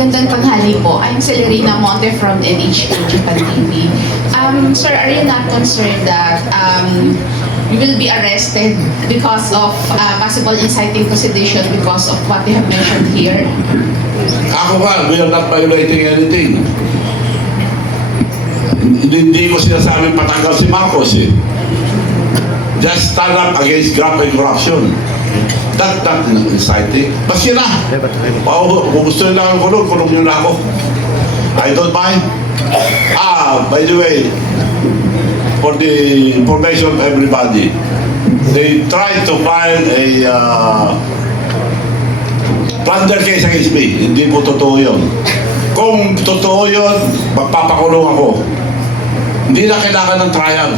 Magandang tanghali po. I'm Celerina Monte from NHK Japan TV. Sir, are you not concerned that you will be arrested because of possible inciting to sedition because of what you have mentioned here? Ako ba, we are not violating anything. Hindi ko sinasabing patanggal si Marcos eh. Just stand up against graft and corruption. That's not inciting. Basta na. Kung gusto nila ang kulong nyo na ako. I don't mind. By the way, for the information of everybody, they tried to file a plunder case against me. Hindi po totoo yun. Kung totoo yun, magpapakulong ako. Hindi na kailangan ng trial.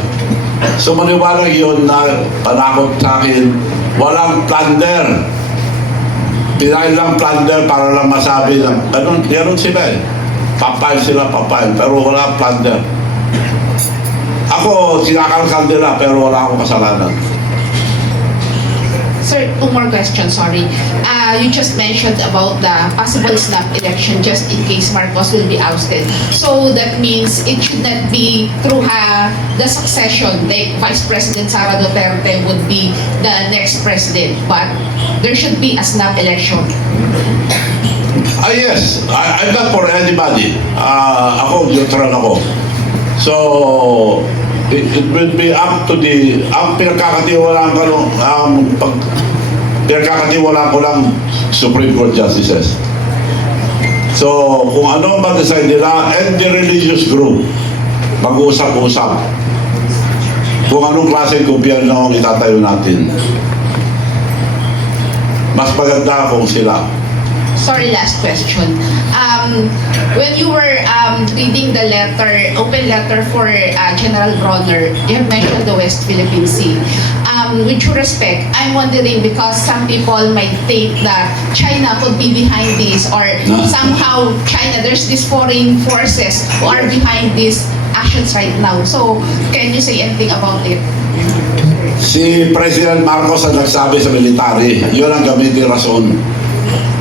So maniwala yun na panakot sa akin, walang plunder. Pinahin lang plunder para lang masabi na ganun sila eh. Papayal sila, pero wala plunder. Ako, sinakalkal nila pero wala akong kasalanan. Sir, two more questions, sorry. You just mentioned about the possible snap election just in case Marcos will be ousted. So that means it should not be through the succession, like Vice President Sara Duterte would be the next president, but there should be a snap election. Yes, I'm not for anybody. Ako, neutral ako. So, it will be up to ang pinagkakatiwalaan pinagkakatiwalaan ko lang Supreme Court Justices. So, kung ano mag-decide nila, and the religious group, mag-uusap-usap kung anong klase gobyerno ang itatayo natin. Mas maganda kung sila. Sorry, last question. When you were reading the letter, open letter for General Bronner, you have mentioned the West Philippine Sea. With due respect, I'm wondering because some people might think that China could be behind this or somehow China, there's these foreign forces who are behind these actions right now. So, can you say anything about it? Si President Marcos ang nagsabi sa military, yun ang gamitin rason.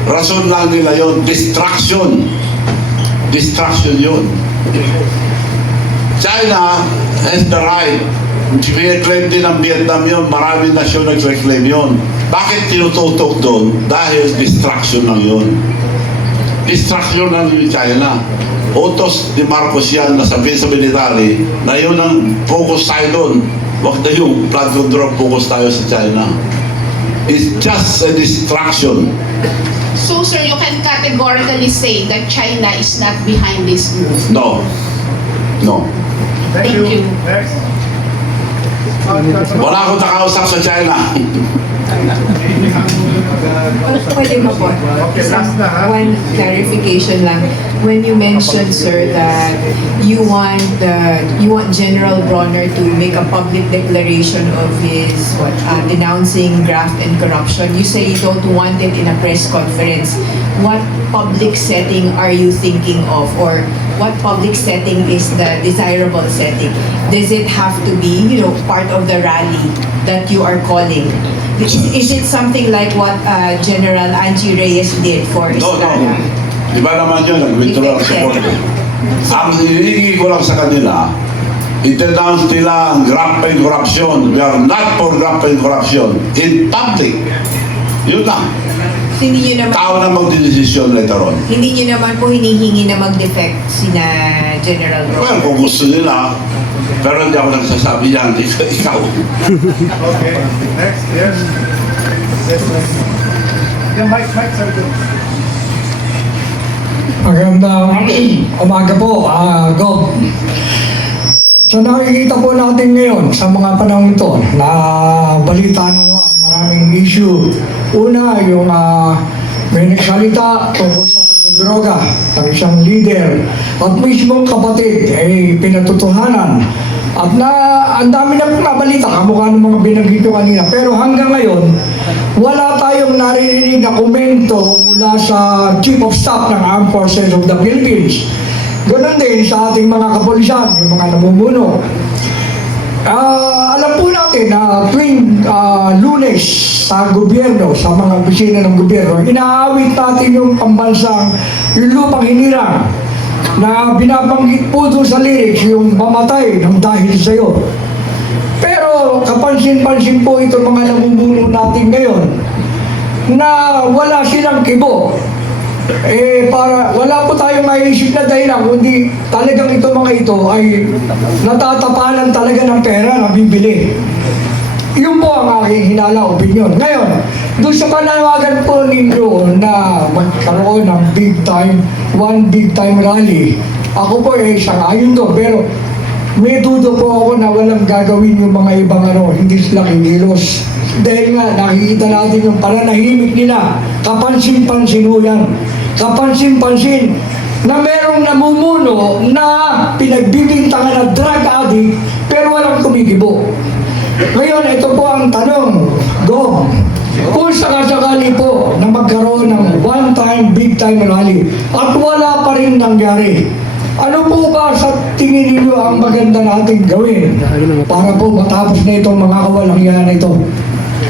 Rason lang nila yun, distraction. Distraction yun. China has the right. Claim din ng Vietnam yun, maraming nasyon nag-reclaim yun. Bakit tinututok doon? Dahil distraction lang yun. Distraction lang yung China. Utos ni Marcos yan na sabihin sa military na yun ang focus tayo doon. Huwag na yung flood control focus tayo sa China. It's just a distraction. So, sir, you can categorically say that China is not behind this move? No. No. Thank you. Next. Wala akong nakausap sa China. Pwede mo po. Okay, last na ha. One clarification lang. When you mentioned, sir, that you want General Bronner to make a public declaration of his denouncing graft and corruption, you say you don't want it in a press conference. What public setting are you thinking of, or what public setting is the desirable setting? Does it have to be, part of the rally that you are calling? Is it something like what General Angie Reyes did for Estrada? No. Diba naman yun, nag-withdraw ang support ko. Ang hinihingi ko lang sa kanila, i-denounce nila ang graft and corruption. We are not for graft and corruption. In public. Yun lang. Hindi nyo naman, Tao na magdidesisyon later on. hindi nyo naman po hinihingi na mag-defect sina General Well, Bronner. kung gusto nila, pero hindi ako nagsasabi yan, ikaw. Okay. Next. Yes. Yeah, Mike, sabi ko. Magandang umaga po, Gob. So nakikita po natin ngayon sa mga panahon ito na balita na maraming issue. Una, yung may nagsalita tungkol sa pagdodroga ng isang leader at mismong kapatid ay pinatutuhanan. At ang dami na pong nabalita, kamukha ng mga binanggit ko kanina. Pero hanggang ngayon, wala tayong naririnig na komento mula sa Chief of Staff ng Armed Forces of the Philippines. Ganon din sa ating mga kapulisan, yung mga namumuno. Alam po natin na tuwing Lunes sa gobyerno, sa mga opisina ng gobyerno, inaawit natin yung pambansang yung lupang hinirang na binabanggit po doon sa lyrics yung mamatay ng dahil sa'yo. Pero kapansin-pansin po itong mga namumuno natin ngayon na wala silang kibo. Para wala po tayong maiisip na dahilan kundi talagang itong mga ito ay natatapalan talaga ng pera na bibili. Yun po ang aking hinala opinion. Ngayon, doon sa panawagan po ninyo na magkaroon ng one big time rally, ako po sang-ayon doon, pero may dudo po ako na walang gagawin yung mga ibang hindi sila kikilos. Dahil nga, nakikita natin yung pananahimik nila. Kapansin-pansin ho yan. Kapansin-pansin na merong namumuno na pinagbibintangan na drug addict pero walang kumikibo. Ngayon, ito po ang tanong, Gob. Kung sakasakali po na magkaroon ng one-time, big-time rally at wala pa rin nangyari, ano po ba sa tingin ninyo ang maganda nating gawin para po matapos na itong mga kawalang yan na ito?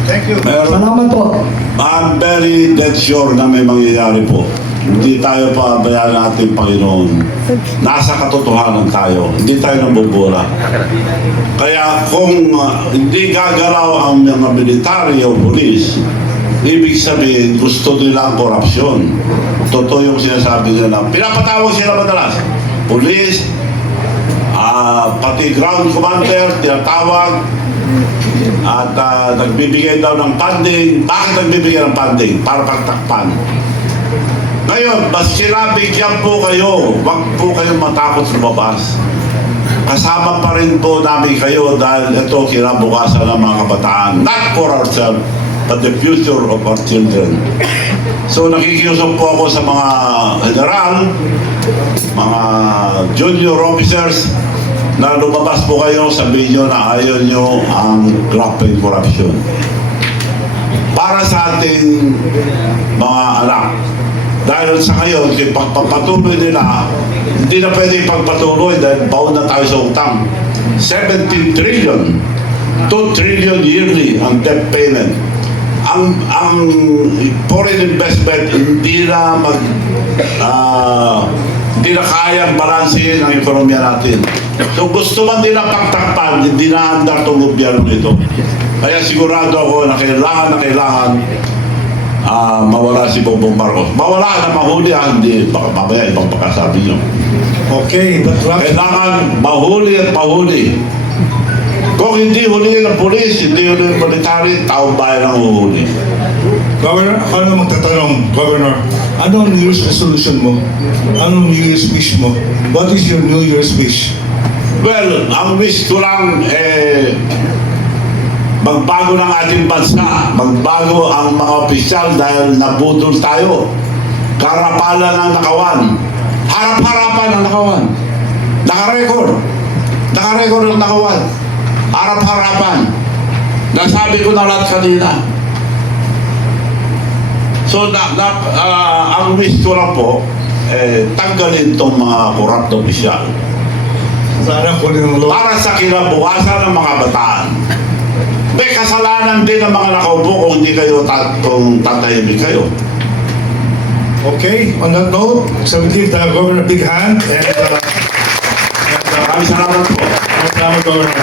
Thank you. Salamat po. I'm very dead sure na may mangyayari po. Hindi tayo pabayaan natin, Panginoon. Nasa katotohanan tayo. Hindi tayo nabubura. Kaya kung hindi gagalaw ang mga military o polis, ibig sabihin gusto nila ang korupsyon. Totoo yung sinasabi nila. Pinapatawag sila madalas. Polis, pati ground commander, tinatawag. At nagbibigay daw ng funding. Bakit nagbibigay ng funding? Para pagtakpan. Ngayon, mas sinabigyan po kayo, wag po kayong matakot lumabas. Kasama pa rin po namin kayo dahil ito kinabukasan ng mga kabataan. Not for ourselves, but the future of our children. So nakikiusap po ako sa mga general, mga junior officers, na lumabas po kayo, sabihin nyo na ayaw nyo ang graft corruption. Para sa ating mga anak. Dahil sa ngayon, kung pagpapatuloy nila, hindi na pwede ipagpatuloy dahil baon na tayo sa utang. 17 trillion, 2 trillion yearly ang debt payment. Ang foreign investment hindi na hindi na kayang balansin ang ekonomiya natin. So gusto man nila pagtakpan, hindi na handa itong gobyerno ito. Kaya sigurado ako na kailangan mawala si Bongbong Marcos. Mawala na mahuli, hindi. Baka mamaya ibang pagkasabi nyo. Okay, but Kailangan mahuli at mahuli. Kung hindi huli ng polis, hindi huli ng military, taong bayan ang uhuli. Governor, ako na magtatanong, Governor, ano ang New Year's resolution mo? Anong New Year's wish mo? What is your New Year's wish? Well, ang wish ko lang, magbago ng ating bansa, magbago ang mga opisyal dahil nabudol tayo. Karapalan ang nakawan. Harap-harapan ang nakawan. Nakarecord. Nakarecord ang nakawan. Harap-harapan. Nasabi ko na lahat kanina. So, ang wish ko lang po, tanggalin itong mga corrupt opisyal. Sana ko rin ang law. Para sa kinabukasan ng mga bataan. May kasalanan din ng mga nakaupo kung hindi kayo kung tatahimik kayo. Okay, on that note, so we give the Governor a big hand and Maraming salamat po. salamat, Governor.